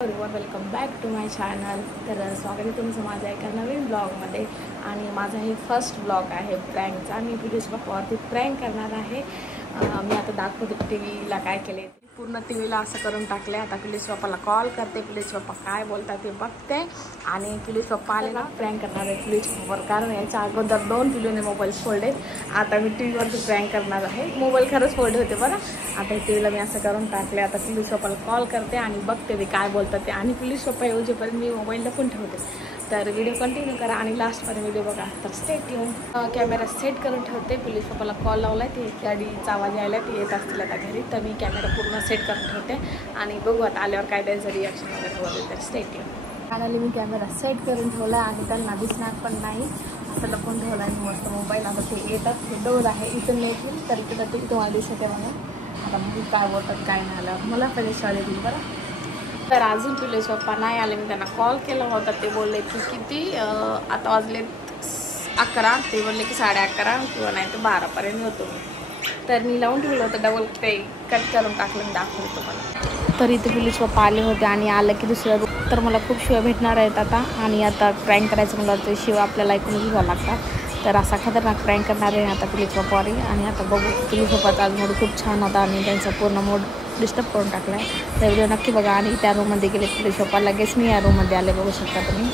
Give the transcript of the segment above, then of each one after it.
Welcome back to my channel. तर स्वागत आहे तुमचं माझ्या एका नवीन ब्लॉगमध्ये. आणि माझा हे फर्स्ट ब्लॉग आहे प्रँकचा. मी पिलूस पप्पावरती प्रँक करणार आहे. मी आता दाखवते टी व्हीला काय केले. पूर्ण टी व्हीला असं करून टाकले. आता पिलूस पप्पाला कॉल करते. पिलूस पप्पा काय बोलतात ते बघते. आणि पिलूस पप्पा आले ना प्रँक करणार आहे पिलूस पप्पावर. कारण याच्या अगोदर 2 पिलूने मोबाईल फोल्डे. आता मी टी व्हीवरती प्रँक करणार आहे. मोबाईल खरंच फोल्ड होते बरं. आता टी व्हीला मी असं करून टाकले. आता पिलूस पप्पाला कॉल करते आणि बघते मी काय बोलतात ते. आणि पिलूस पप्पा येऊजेपर्यंत मी मोबाईल लपून ठेवते. तर व्हिडिओ कंटिन्यू करा आणि लास्टपर्यंत व्हिडिओ बघा. तर स्टेट येऊन कॅमेरा सेट करून ठेवते. पिलूस पप्पाला कॉल लावला आहे. ते गाडीचा आवाज यायला ते येत असतील आता घरी. तर मी कॅमेरा पूर्ण सेट करून ठेवते आणि बघू आता आल्यावर काय त्यांचं रिॲक्शन वगैरे होते. तर स्टेट येऊन फायनली मी कॅमेरा सेट करून ठेवला आणि त्यांना दिसणार पण नाही असं लपून ठेवला आहे मस्त मोबाईल. आता ते येतात. ते डोर आहे इथून येतील तर तिथं तुम्हाला दिसते म्हणून. आता मी काय बोलतात काय नाही आल्यावर मला पहिले शाळेत येतील बरं. तर अजून पिलूस पप्पा नाही आले. मी त्यांना कॉल केला होता. ते बोलले की किती आता वाजले 11. ते बोलले की 11:30 किंवा नाही तर 12पर्यंत होतो मी. तर मी लावून ठेवलं होतं. डबल ते कट करून टाकलं मी दाखवलं तुम्हाला. तर इथे पिलूस पप्पा आले होते आणि आलं की दुसरं तर मला खूप शिवाय भेटणार आहेत आता. आणि आता प्रँक करायचं मला ते शिवाय आपल्याला ऐकून घ्यावं लागतात. तर असा खतरनाक प्रँक करणार आहे आता पिलूस पप्पावर. आणि आता बघू पिलूस पप्पाचा आज मूड खूप छान होता आणि त्यांचा पूर्ण मूड डिस्टर्ब करून टाकला आहे. तर व्हिडिओ नक्की बघा. आणि त्या रूममध्ये गेले पिलूस पप्पा. लगेच मी या रूममध्ये आले बघू शकता तुम्ही.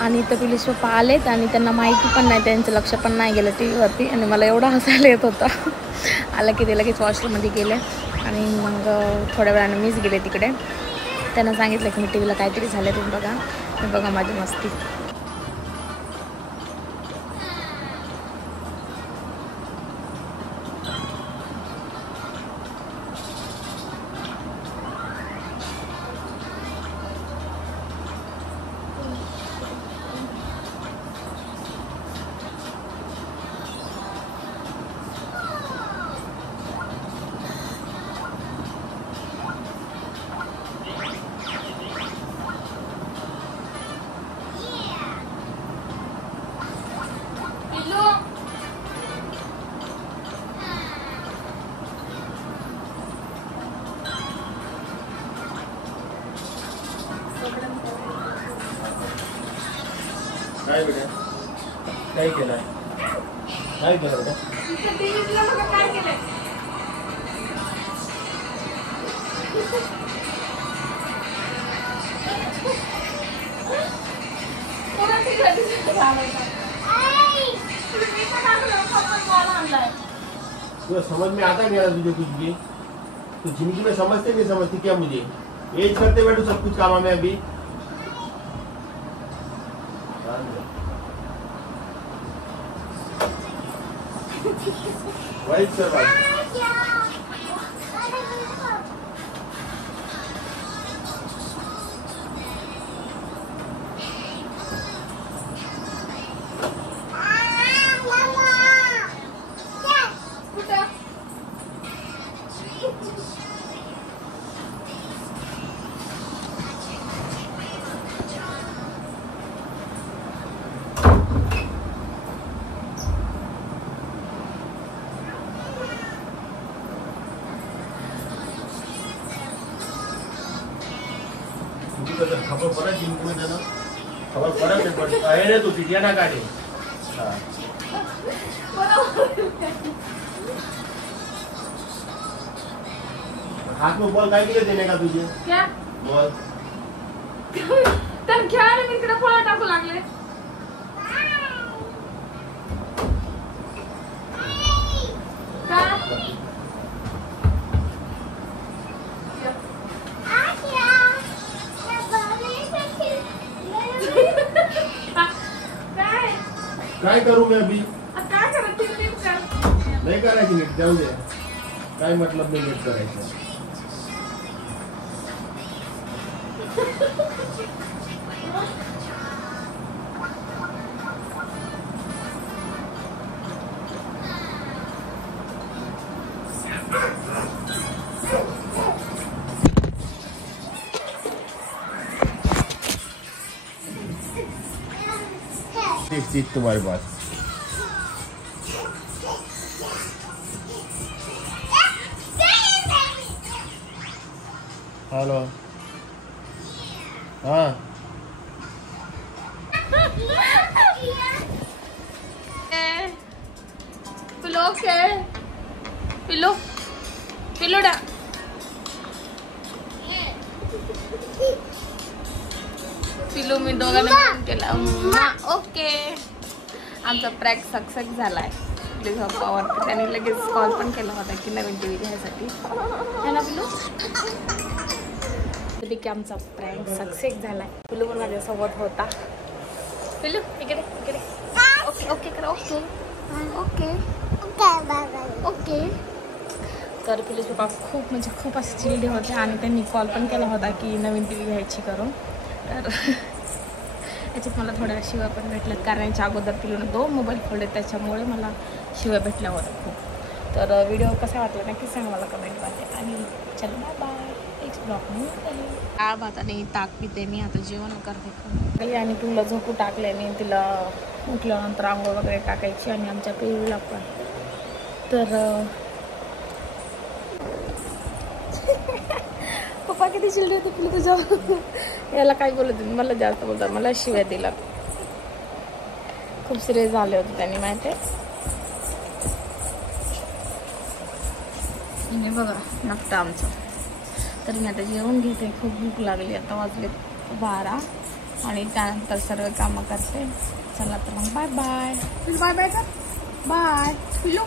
आणि इथं पिलूस पप्पा आलेत आणि त्यांना माहिती पण नाही. त्यांचं लक्ष पण नाही गेलं टी व्हीवरती. आणि मला एवढं हसायला येत होतं. आलं की ते लगेच वॉशरूममध्ये गेले. आणि मग थोड्या वेळानं मीच गेले तिकडे. त्यांना सांगितलं की मी टी व्हीला काहीतरी झालं तुम्ही बघा. हे बघा माझी मस्ती. काय बेटा काय केलं काय केलं बेटा काय केलंय तुझे समझ में आता नहीं तुझे कुछ भी. तो जिंदगी में समझते नहीं समझती क्या मुझे एज करते बैठो सब कुछ काम में अभी. वाइट सर भाई खबर पड़ा जिनको में जाना खबर पड़ा नहीं पड़ी अरे तो टिटिया ना काटे. हाथ में बॉल काय के देने का तुझे क्या बॉल तर खेळायला मी तिकडे फळं टाकू लागले. काय करू मैं अभी काय करत नहीं करायची नीट जाऊ दे. काय मतलब नाही नीट करायचं. एक सीट तुम्हारे पास। हेलो, हाँ पिलो के पिलो पिलोडा पिलो मी दोघांना फोन केला। ओके, आमचा प्रॅक सक्सेस झालाय प्लीज पप्पावरती। त्याने लगेच कॉल पण केला होता की नवीन टीव्ही घ्यायसाठी है ना पिलू। की आमचा प्रँक सक्सेस झालाय। पिलू पण माझ्यासोबत होता। पिलू इकडे इकडे ओके ओके करा ओके ओके ओके। तर पिलूचे पप्पा खूप म्हणजे खूप असे चिडले होते आणि त्यांनी कॉल पण केला होता की नवीन टी व्ही घ्यायची करून। तर याच्यात मला थोड्या शिव्या पण भेटल्यात कारण याच्या अगोदर पिलूने 2 मोबाईल फोडले त्याच्यामुळे मला शिव्या भेटल्या होत्या खूप। तर व्हिडिओ कसा वाटला नक्की सांगा मला कमेंटमध्ये आणि चलो बाय बाय। नेक्स्ट ब्लॉगमध्ये डाळ भात आणि ताक पिते मी। आता जेवण करते आणि पिलूला झोपू टाकले आणि तिला उठल्यानंतर आंघोळ वगैरे टाकायची आणि आमच्या पिलूला पण। तर पप्पा किती चिडले होते पिलू तुझ्या। याला काय बोलत होते मला जास्त बोलतात, मला शिव्या दिला। खूप सिरियस झाले होते त्यांनी माहिती आहे। बघा नकटा आमचं। तर मी आता जेवण घेते, खूप भूक लागली। आता वाजले 12 आणि त्यानंतर सर्व कामं करते। चला तर मग बाय बाय। बाय बाय कर बाय पिलू।